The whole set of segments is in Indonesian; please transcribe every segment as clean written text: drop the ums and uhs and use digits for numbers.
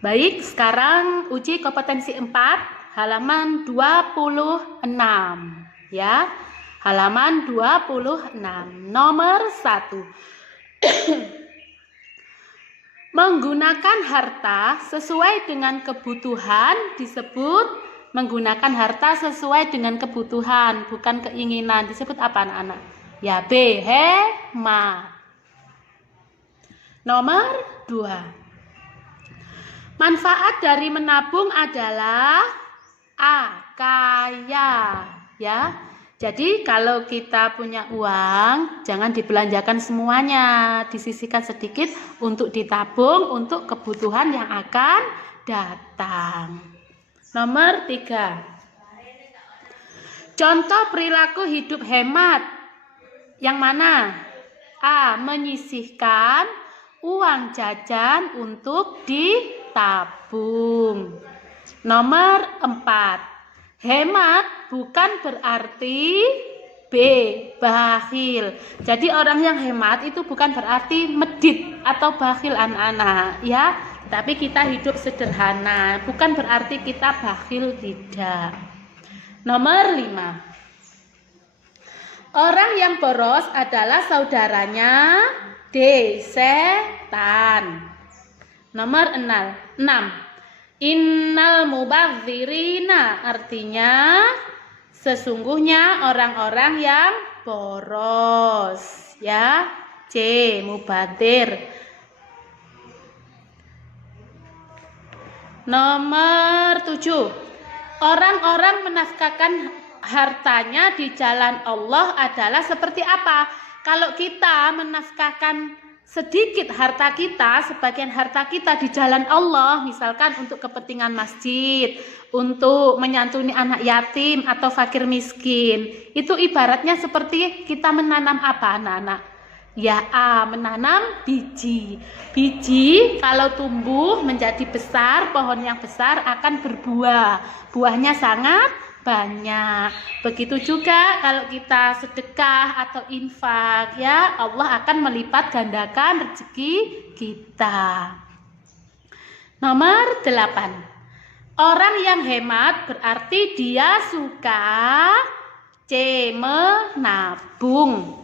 Baik, sekarang uji kompetensi 4, halaman 26. Ya, halaman 26. Nomor 1. Menggunakan harta sesuai dengan kebutuhan disebut menggunakan harta sesuai dengan kebutuhan, bukan keinginan. Disebut apa, anak-anak? Ya, B, hemat. Nomor 2. Manfaat dari menabung adalah A, kaya, ya. Jadi kalau kita punya uang, jangan dibelanjakan semuanya, disisihkan sedikit untuk ditabung untuk kebutuhan yang akan datang. Nomor 3. Contoh perilaku hidup hemat. Yang mana? A, menyisihkan uang jajan untuk ditabung. Nomor 4. Hemat bukan berarti B, bakhil. Jadi orang yang hemat itu bukan berarti medit atau bakhil, anak-anak, ya. Tapi kita hidup sederhana, bukan berarti kita bakhil, tidak. Nomor 5. Orang yang boros adalah saudaranya D, setan. Nomor 6. Innal mubadzirina, artinya sesungguhnya orang-orang yang boros, ya. C, mubadzir. Nomor 7. Orang-orang menafkahkan hartanya di jalan Allah adalah seperti apa? Kalau kita menafkahkan sedikit harta kita, sebagian harta kita di jalan Allah, misalkan untuk kepentingan masjid, untuk menyantuni anak yatim atau fakir miskin, itu ibaratnya seperti kita menanam apa, anak-anak? Ya, A, menanam biji. Biji kalau tumbuh menjadi besar, pohon yang besar akan berbuah. Buahnya sangat banyak. Begitu juga kalau kita sedekah atau infak, ya, Allah akan melipat gandakan rezeki kita. Nomor 8. Orang yang hemat berarti dia suka C, menabung.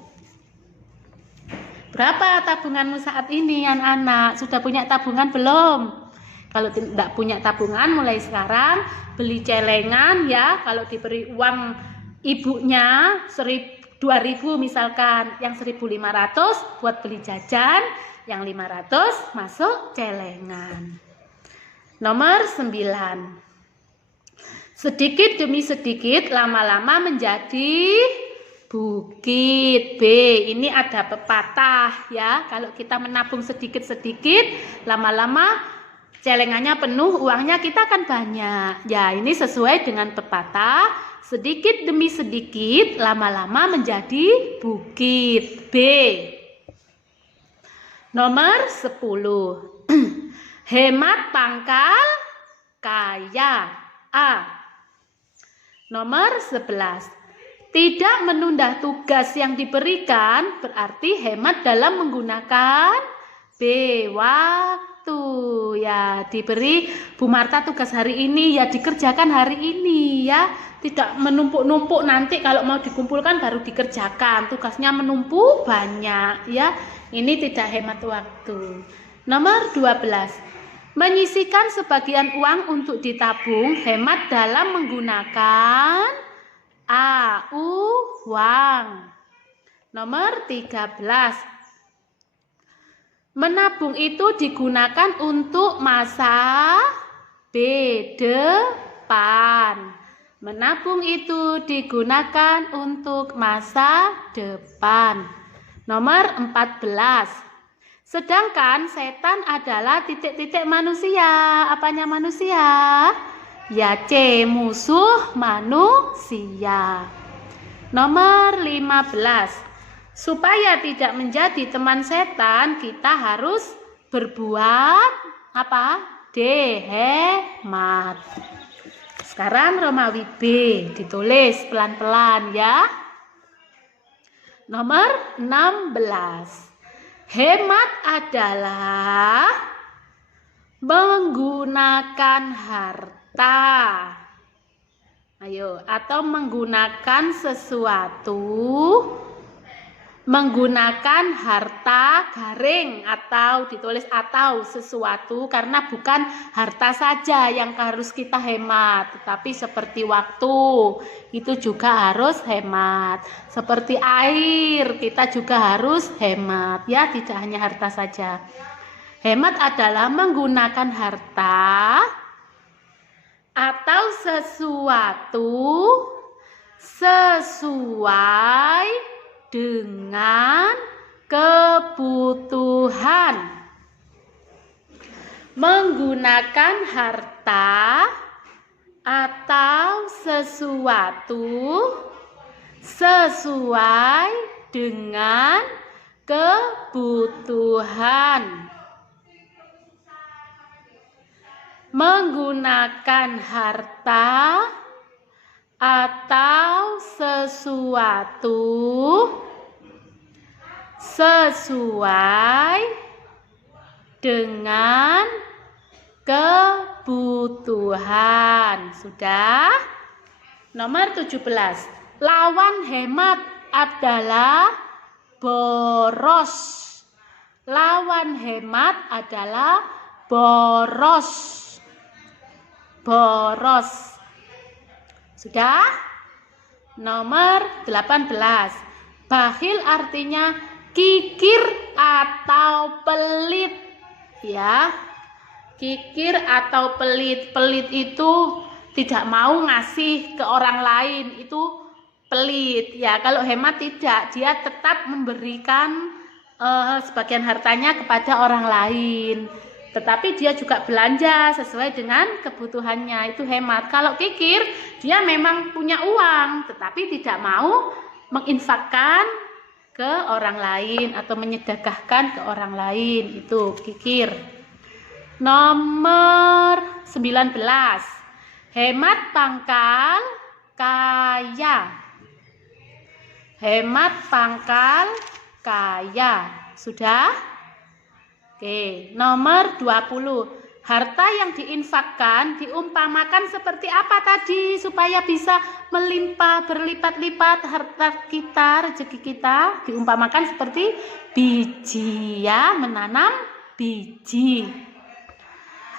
Berapa tabunganmu saat ini, anak-anak? Sudah punya tabungan belum? Kalau tidak punya tabungan, mulai sekarang beli celengan, ya. Kalau diberi uang ibunya 2.000 misalkan, yang 1.500 buat beli jajan, yang 500 masuk celengan. Nomor 9. Sedikit demi sedikit lama-lama menjadi bukit. B, ini ada pepatah, ya. Kalau kita menabung sedikit-sedikit, lama-lama celengannya penuh, uangnya kita akan banyak. Ya, ini sesuai dengan pepatah, sedikit demi sedikit lama-lama menjadi bukit. B. Nomor 10. Hemat pangkal kaya. A. Nomor 11. Tidak menunda tugas yang diberikan berarti hemat dalam menggunakan B, waktu. Ya, diberi Bu Marta tugas hari ini, ya dikerjakan hari ini, ya. Tidak menumpuk-numpuk, nanti kalau mau dikumpulkan baru dikerjakan. Tugasnya menumpuk banyak, ya. Ini tidak hemat waktu. Nomor 12. Menyisihkan sebagian uang untuk ditabung, hemat dalam menggunakan A, uang. Nomor 13. Menabung itu digunakan untuk masa B, depan. Menabung itu digunakan untuk masa depan. Nomor 14. Sedangkan setan adalah titik-titik manusia. Apanya manusia? Ya, C, musuh manusia. Nomor 15. Supaya tidak menjadi teman setan, kita harus berbuat apa? D, hemat. Sekarang Romawi B, ditulis pelan-pelan, ya. Nomor 16. Hemat adalah Menggunakan harta. Ayo, atau menggunakan sesuatu, menggunakan harta garing atau ditulis atau sesuatu, karena bukan harta saja yang harus kita hemat, tetapi seperti waktu itu juga harus hemat, seperti air kita juga harus hemat ya, tidak hanya harta saja. Hemat adalah menggunakan harta atau sesuatu sesuai dengan kebutuhan. Menggunakan harta atau sesuatu sesuai dengan kebutuhan. Menggunakan harta atau sesuatu sesuai dengan kebutuhan. Sudah? Nomor 17. Lawan hemat adalah boros. Lawan hemat adalah boros. Boros. Sudah? Nomor 18. Bakhil artinya kikir atau pelit. Ya. Kikir atau pelit. Pelit itu tidak mau ngasih ke orang lain, itu pelit. Ya, kalau hemat tidak, dia tetap memberikan sebagian hartanya kepada orang lain. Tetapi dia juga belanja sesuai dengan kebutuhannya, itu hemat. Kalau kikir, dia memang punya uang, tetapi tidak mau menginfakkan ke orang lain atau menyedekahkan ke orang lain, itu kikir. Nomor 19. Hemat pangkal kaya. Hemat pangkal kaya. Sudah? Oke, nomor 20. Harta yang diinfakkan diumpamakan seperti apa tadi supaya bisa melimpah berlipat-lipat harta kita, rezeki kita? Diumpamakan seperti biji ya, menanam biji.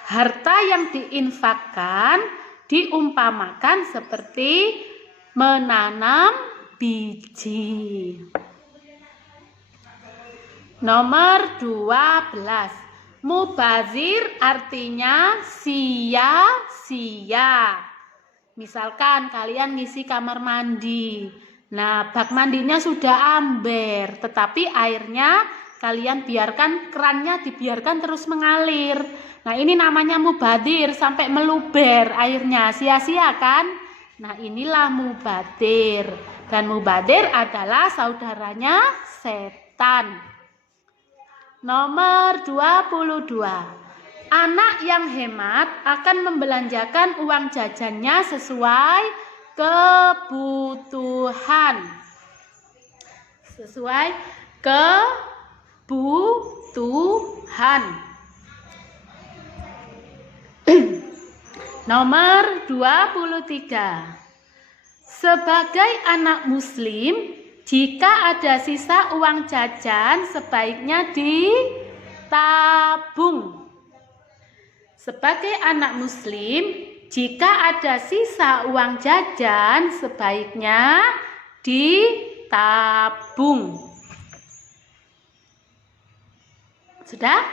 Harta yang diinfakkan diumpamakan seperti menanam biji. Nomor 12. Mubazir artinya sia-sia. Misalkan kalian ngisi kamar mandi. Nah, bak mandinya sudah amber, tetapi airnya kalian biarkan, kerannya dibiarkan terus mengalir. Nah, ini namanya mubazir, sampai meluber airnya, sia-sia kan? Nah, inilah mubazir. Dan mubazir adalah saudaranya setan. Nomor 22. Anak yang hemat akan membelanjakan uang jajannya sesuai kebutuhan. Sesuai kebutuhan. Nomor 23. Sebagai anak muslim, jika ada sisa uang jajan, sebaiknya ditabung. Sebagai anak muslim, jika ada sisa uang jajan, sebaiknya ditabung. Sudah?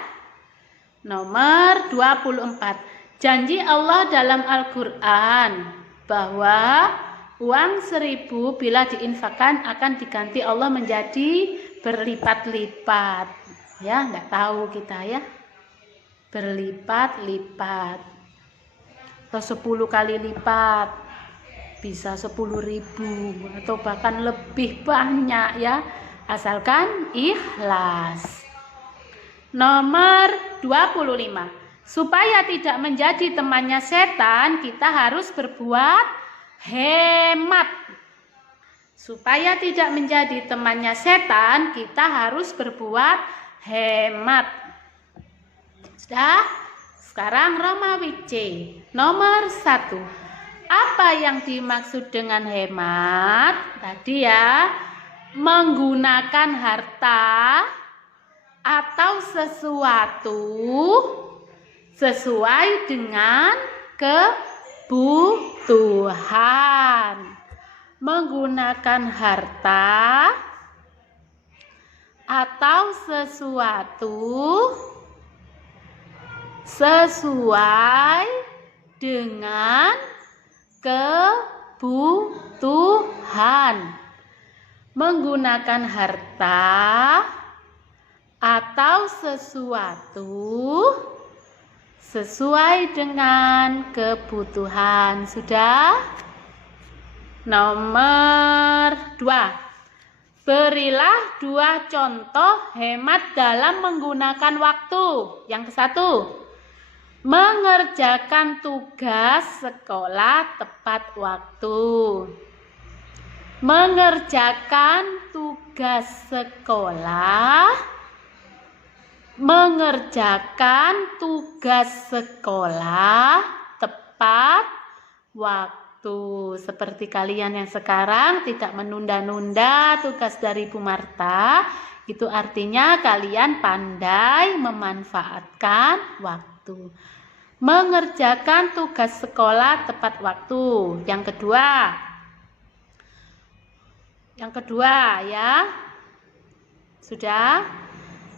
Nomor 24. Janji Allah dalam Al-Quran bahwa uang 1000 bila diinfakkan akan diganti Allah menjadi berlipat-lipat. Ya, nggak tahu kita ya. Berlipat-lipat. Atau 10 kali lipat. Bisa 10.000 atau bahkan lebih banyak ya. Asalkan ikhlas. Nomor 25. Supaya tidak menjadi temannya setan, kita harus berbuat hemat. Supaya tidak menjadi temannya setan, kita harus berbuat hemat. Sudah? Sekarang Romawi C. Nomor 1. Apa yang dimaksud dengan hemat? Tadi ya, menggunakan harta atau sesuatu sesuai dengan kebutuhan. Menggunakan harta atau sesuatu sesuai dengan kebutuhan. Menggunakan harta atau sesuatu sesuai dengan kebutuhan. Sudah? Nomor 2. Berilah 2 contoh hemat dalam menggunakan waktu. Yang ke-1, mengerjakan tugas sekolah tepat waktu. Mengerjakan tugas sekolah. Mengerjakan tugas sekolah tepat waktu. Seperti kalian yang sekarang tidak menunda-nunda tugas dari Bu Marta, itu artinya kalian pandai memanfaatkan waktu. Mengerjakan tugas sekolah tepat waktu. Yang kedua ya. Sudah?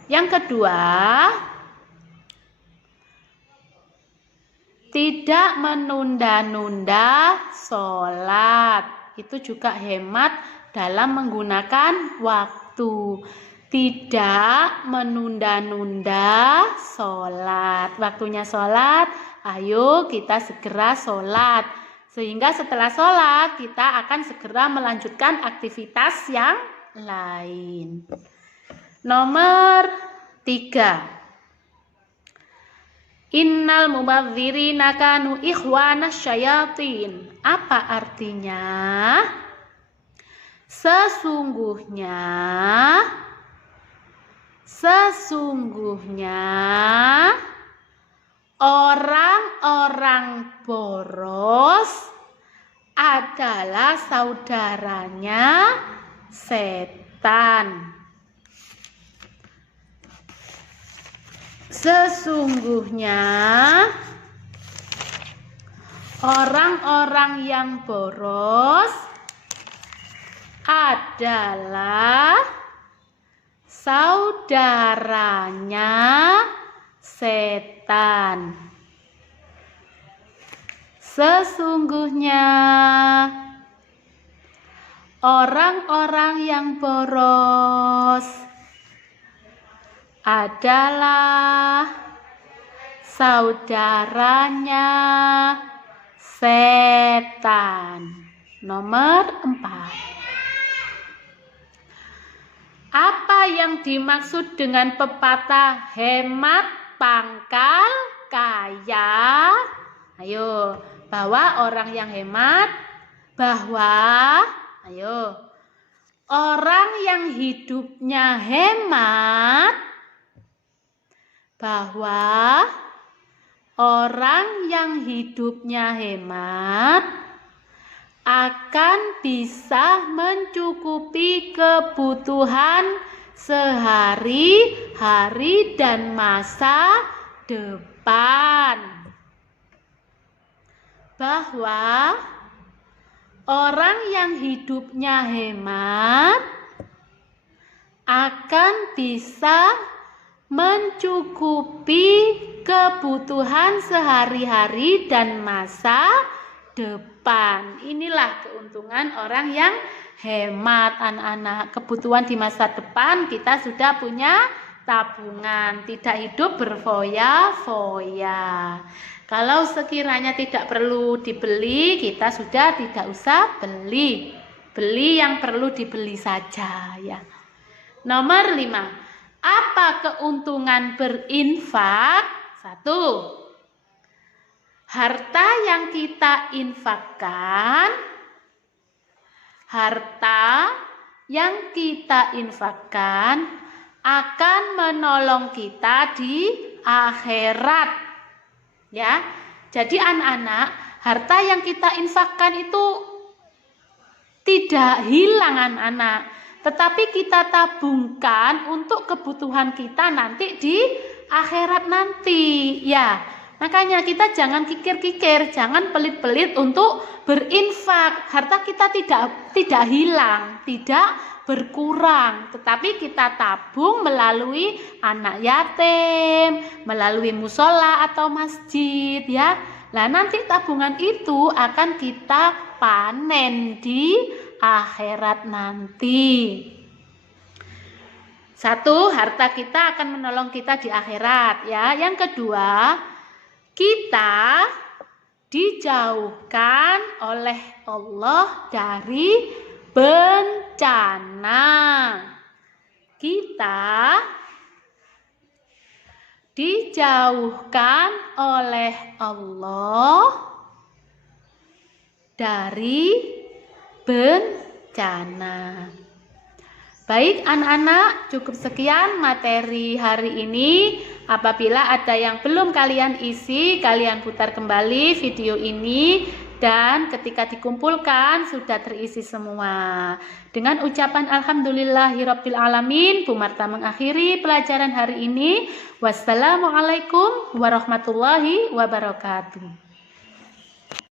Yang kedua, tidak menunda-nunda sholat. Itu juga hemat dalam menggunakan waktu. Tidak menunda-nunda sholat. Waktunya sholat, ayo kita segera sholat. Sehingga setelah sholat, kita akan segera melanjutkan aktivitas yang lain. Nomor 3. Innal mubadzirina kanu ikhwanas syayatin. Apa artinya? Sesungguhnya orang-orang boros adalah saudaranya setan. Sesungguhnya orang-orang yang boros adalah saudaranya setan. Sesungguhnya orang-orang yang boros adalah saudaranya setan. Nomor 4. Apa yang dimaksud dengan pepatah hemat pangkal kaya? Ayo, bahwa orang yang hemat, orang yang hidupnya hemat, akan bisa mencukupi kebutuhan sehari-hari dan masa depan. Bahwa orang yang hidupnya hemat akan bisa mencukupi kebutuhan sehari-hari dan masa depan. Inilah keuntungan orang yang hemat, anak-anak. Kebutuhan di masa depan kita sudah punya tabungan, tidak hidup berfoya-foya. Kalau sekiranya tidak perlu dibeli, kita sudah tidak usah beli. Beli yang perlu dibeli saja ya. Nomor 5. Apa keuntungan berinfak? 1. Harta yang kita infakkan akan menolong kita di akhirat. Ya. Jadi anak-anak, harta yang kita infakkan itu tidak hilang anak-anak, tetapi kita tabungkan untuk kebutuhan kita nanti di akhirat nanti. Ya, makanya kita jangan kikir-kikir, jangan pelit-pelit untuk berinfak. Harta kita tidak hilang, tidak berkurang, tetapi kita tabung melalui anak yatim, melalui musola atau masjid ya. Nah, nanti tabungan itu akan kita panen di akhirat nanti. Satu, harta kita akan menolong kita di akhirat ya. Yang kedua, kita dijauhkan oleh Allah dari bencana. Kita dijauhkan oleh Allah dari bencana. Baik anak-anak, cukup sekian materi hari ini. Apabila ada yang belum kalian isi, kalian putar kembali video ini. Dan ketika dikumpulkan sudah terisi semua. Dengan ucapan alhamdulillahirabbil alamin, Bu Marta mengakhiri pelajaran hari ini. Wassalamualaikum warahmatullahi wabarakatuh.